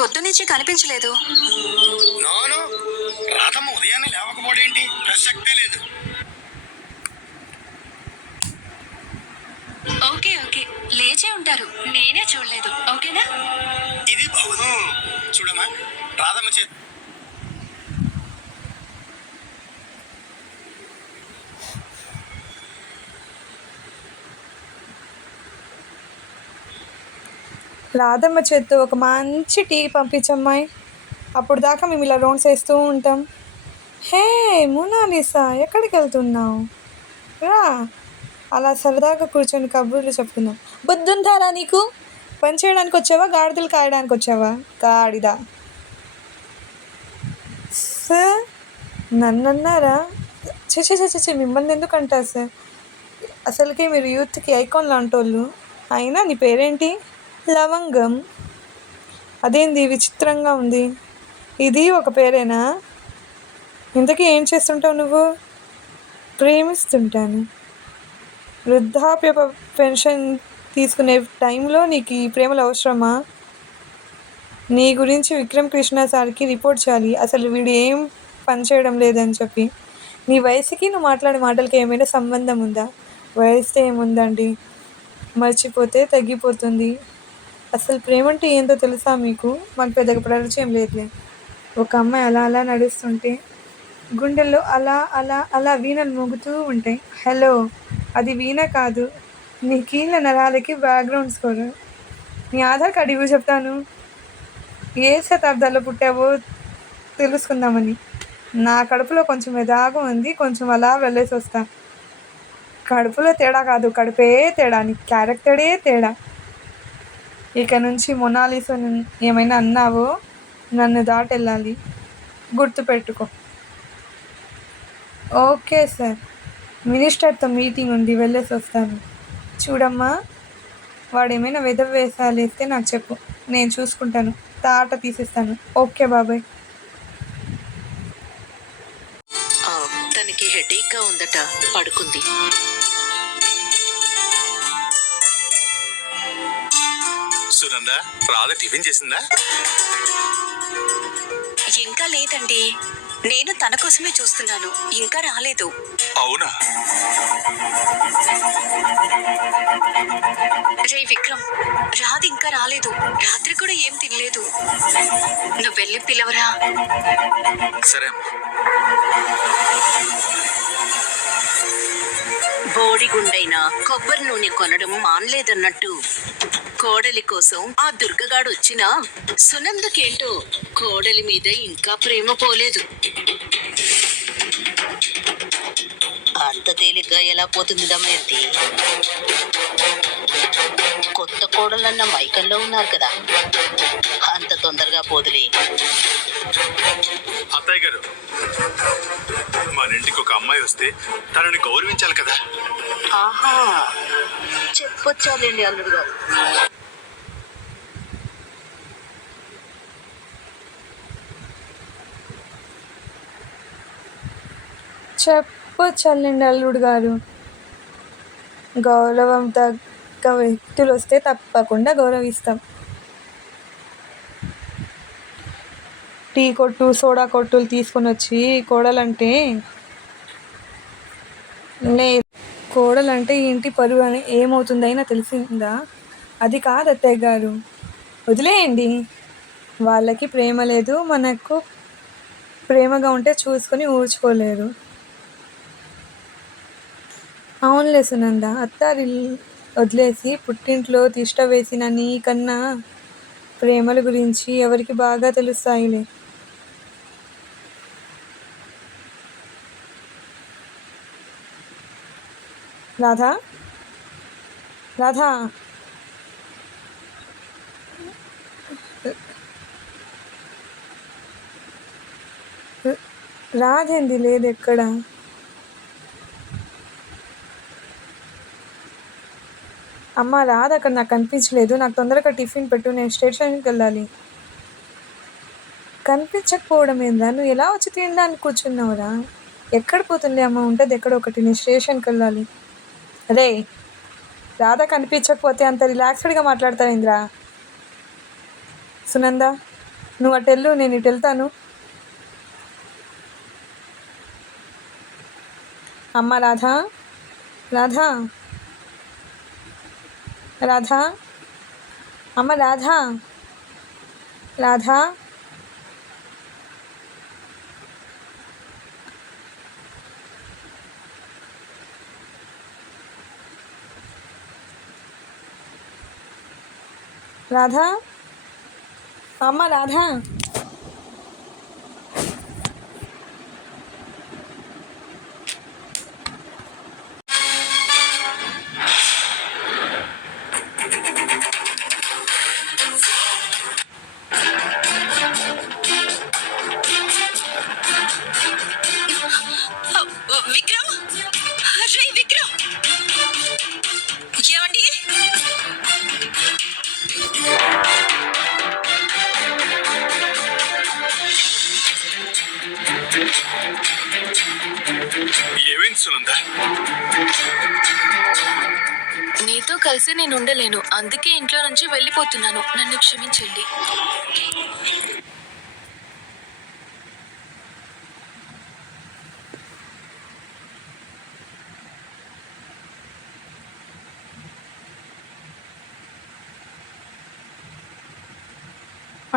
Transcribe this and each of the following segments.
పొద్దున్నుంచి కనిపించలేదు. నోను రాధమ్మ ఉదయాన్నే లేవకపోవడం ఏంటి? ప్రసక్తే లేదు. ఓకే ఓకే, లేచే ఉంటారు, నేనే చూడలేదు. ఓకేనా? ఇది బాగుంది. చూడమ్మా, రాధమ్మ చేతి రాధమ్మ చేత్తో ఒక మంచి టీ పంపించమ్మాయి. అప్పుడు దాకా మేము ఇలా రౌండ్స్ వేస్తూ ఉంటాం. హే మోనాలిసా, ఎక్కడికి వెళ్తున్నావు? రా, అలా సరదాగా కూర్చొని కబుర్లు చెప్పుకుందాం. బుద్ధుంటారా నీకు? పని చేయడానికి వచ్చావా, గాడిదలు కాయడానికి వచ్చావా? గాడిద సార్, నన్ను అన్నారా? చే మిమ్మల్ని ఎందుకు అంటారు సార్? అసలుకి మీరు యూత్కి ఐకాన్ లాంటోళ్ళు. అయినా నీ పేరేంటి? లవంగం. అదేంది విచిత్రంగా ఉంది? ఇది ఒక పేరేనా? ఇంతకీ ఏం చేస్తుంటావు నువ్వు? ప్రేమిస్తుంటాను. వృద్ధాప్య పెన్షన్ తీసుకునే టైంలో నీకు ఈ ప్రేమలు అవసరమా? నీ గురించి విక్రమ్ కృష్ణ సార్కి రిపోర్ట్ చేయాలి, అసలు వీడు ఏం పని చేయడం లేదని చెప్పి. నీ వయసుకి నువ్వు మాట్లాడే మాటలకి ఏమైనా సంబంధం ఉందా? వయసుతో ఏముందండి, మర్చిపోతే తగ్గిపోతుంది. అసలు ప్రేమ అంటే ఏంటో తెలుసా మీకు? మాకు పెద్దగా పరిచయం లేదులే. ఒక అమ్మాయి అలా అలా నడుస్తుంటే గుండెల్లో అలా అలా అలా వీణలు మోగుతూ ఉంటాయి. హలో, అది వీణ కాదు, నీ కీళ్ళ నరాలకి బ్యాక్గ్రౌండ్ స్కోర్. నీ ఆధార్ కార్డు ఇవ్వు చెప్తాను. ఏ శతాబ్దాల్లో పుట్టావో తెలుసుకుందామని. నా కడుపులో కొంచెం ఎదాగా ఉంది, కొంచెం అలా వెళ్ళేసి వస్తా. కడుపులో తేడా కాదు, కడుపే తేడా, నీ క్యారెక్టరే తేడా. ఇక నుంచి మొనాలిసా ఏమైనా అన్నావో నన్ను దాటెళ్ళాలి, గుర్తుపెట్టుకో. ఓకే సార్, మినిస్టర్తో మీటింగ్ ఉంది, వెళ్ళేసి వస్తాను. చూడమ్మా, వాడు ఏమైనా వేసాలు వేస్తే నాకు చెప్పు, నేను చూసుకుంటాను, తాట తీసేస్తాను. ఓకే బాబాయ్. తనకి హెడేక్గా ఉందట, పడుకుంది. సునంద, రాధ టిఫిన్ చేసిందా? ఇంకా లేదండి, నేను తన కోసమే చూస్తున్నాను, ఇంకా రాలేదు. అవునా? రే విక్రమ్, రాధ ఇంకా రాలేదు, రాత్రి కూడా ఏం తినలేదు. నువ్వు వెళ్ళి పిలవరా? సరే. బోడిగుండైనా కొబ్బరి నూనె కొనడం మానలేదన్నట్టు కోడలి కోసం ఆ దుర్గగాడు వచ్చినా సునందకేంటో కోడలి మీద ఇంకా ప్రేమ పోలేదు. అంత తేలిగ్గా ఎలా పోతుంది దమయంతి? కొత్త కోడలన్న మైకంలో ఉన్నారు కదా, అంత తొందరగా పోదులే. అత్తయ్య గారు, మన ఇంటికి ఒక అమ్మాయి వస్తే తనని గౌరవించాలి కదా. ఆహా, చెప్పొచ్చారండి అల్లుడు గారు. చెప్పొచ్చండి అల్లుడు గారు. గౌరవం తగ్గ వ్యక్తులు వస్తే తప్పకుండా గౌరవిస్తాం. టీ కొట్టు, సోడా కొట్టులు తీసుకొని వచ్చి కోడలంటే లేదు, కోడలంటే ఇంటి పరువు అని ఏమవుతుందైనా తెలిసిందా? అది కాదు అత్తయ్య గారు, వదిలేయండి. వాళ్ళకి ప్రేమ లేదు, మనకు ప్రేమగా ఉంటే చూసుకొని ఊర్చుకోలేరు. అవునులే సునంద, అత్తారి వదిలేసి పుట్టింట్లో తిష్ట వేసిన నీకన్నా ప్రేమల గురించి ఎవరికి బాగా తెలుస్తాయిలే. రాధా, రాధా, రాధేంది లేదు ఎక్కడ? అమ్మ రాధ అక్కడ నాకు కనిపించలేదు, నాకు తొందరగా టిఫిన్ పెట్టు, నేను స్టేషన్కి వెళ్ళాలి. కనిపించకపోవడం ఏందా? నువ్వు ఎలా వచ్చి తినడానికి కూర్చున్నావురా? ఎక్కడ పోతుంది అమ్మ? ఉంటుంది ఎక్కడ ఒకటి, నేను స్టేషన్కి వెళ్ళాలి. అదే రాధ కనిపించకపోతే అంత రిలాక్స్డ్గా మాట్లాడతావు ఇంద్రా? సునంద, నువ్వు అటు వెళ్ళు, నేను ఇటు వెళ్తాను. అమ్మ రాధా, రాధా, రాధా, అమ్మ రాధా, రాధా, రాధా, అమ్మ రాధా. విక్రమ్, రే విక్రమ్, ఏమండి? ఏమైంది సునంద? నీతో కలిసి నేను ఉండలేను, అందుకే ఇంట్లో నుంచి వెళ్ళిపోతున్నాను. నన్ను క్షమించండి.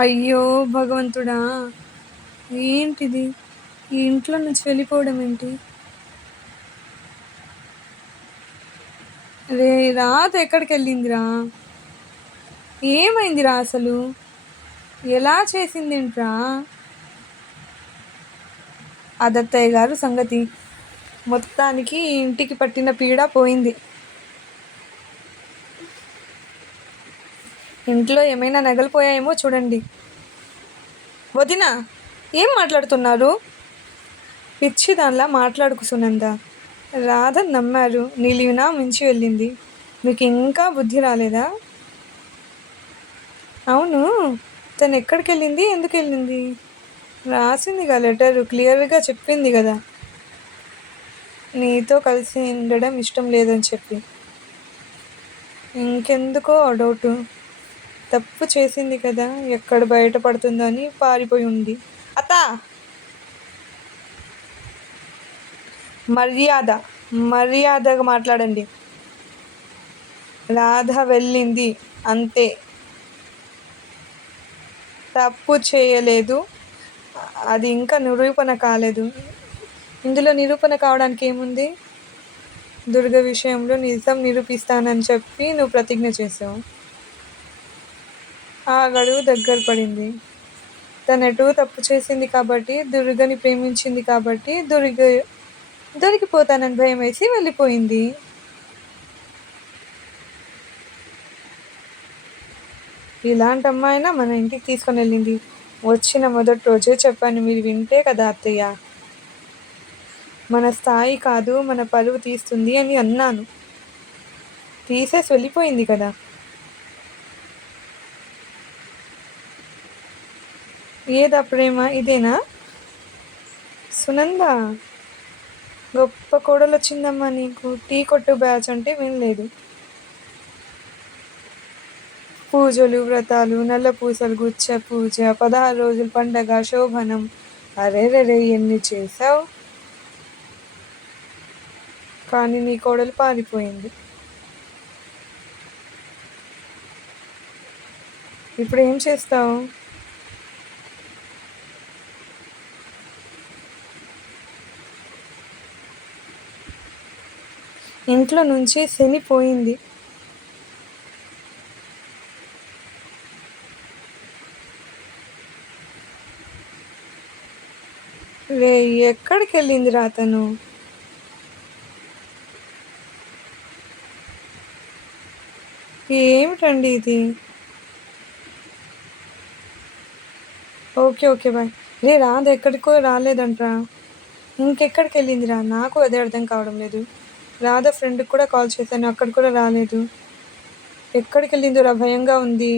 అయ్యో భగవంతుడా, ఏంటిది? ఈ ఇంట్లో నుంచి వెళ్ళిపోవడం ఏంటి? రే రాత ఎక్కడికి వెళ్ళిందిరా? ఏమైందిరా అసలు? ఎలా చేసిందేంట్రా? ఆ దత్తయ్య గారు సంగతి మొత్తానికి ఈ ఇంటికి పట్టిన పీడ పోయింది. ఇంట్లో ఏమైనా నగలు పోయాయేమో చూడండి. వదినా, ఏం మాట్లాడుతున్నారు? పిచ్చి దానిలా మాట్లాడుకు సునంద. రాధ నమ్మారు, నిలివినా మించి వెళ్ళింది. మీకు ఇంకా బుద్ధి రాలేదా? అవును, తను ఎక్కడికి వెళ్ళింది, ఎందుకు వెళ్ళింది? రాసింది కదా లెటరు, క్లియర్గా చెప్పింది కదా నీతో కలిసి ఉండడం ఇష్టం లేదని చెప్పి. ఇంకెందుకో ఆ డౌటు. తప్పు చేసింది కదా, ఎక్కడ బయటపడుతుందో అని పారిపోయి ఉంది. అత్త, మర్యాదగా మాట్లాడండి. రాధ వెళ్ళింది అంతే, తప్పు చేయలేదు. అది ఇంకా నిరూపణ కాలేదు. ఇందులో నిరూపణ కావడానికి ఏముంది? దుర్గ విషయంలో నిజం నిరూపిస్తానని చెప్పి నువ్వు ప్రతిజ్ఞ చేసావు. ఆ గడువు దగ్గర పడింది. తనెటు తప్పు చేసింది కాబట్టి, దుర్గని ప్రేమించింది కాబట్టి దొరికిపోతానని భయం వేసి వెళ్ళిపోయింది. ఇలాంటి అమ్మాయినా మన ఇంటికి తీసుకొని వెళ్ళింది. వచ్చిన మొదటి రోజే చెప్పాను, మీరు వింటే కదా అత్తయ్య. మన స్థాయి కాదు, మన పరువు తీస్తుంది అని అన్నాను. తీసేసి వెళ్ళిపోయింది కదా. ఏదా ప్రేమ, ఇదేనా? సునంద, గొప్ప కోడలు వచ్చిందమ్మా నీకు. టీ కొట్టు బ్యాచ్ అంటే వినలేదు. పూజలు, వ్రతాలు, నల్ల పూసలు గుచ్చ పూజ, 16 రోజుల పండగ, శోభనం. అరేరే ఎన్ని చేసావు. కానీ నీ కోడలు పారిపోయింది. ఇప్పుడు ఏం చేస్తావు? ఇంట్లో నుంచి శని పోయింది. రే ఎక్కడికి వెళ్ళిందిరా అతను? ఏమిటండి ఇది? Okay bye. రే రాధ ఎక్కడికో రాలేదంట్రా. ఇంకెక్కడికి వెళ్ళిందిరా? నాకు అదే అర్థం కావడం లేదు. రాధ ఫ్రెండ్కి కూడా కాల్ చేశాను, అక్కడ కూడా రాలేదు. ఎక్కడికి వెళ్ళిందిరా? భయంగా ఉంది.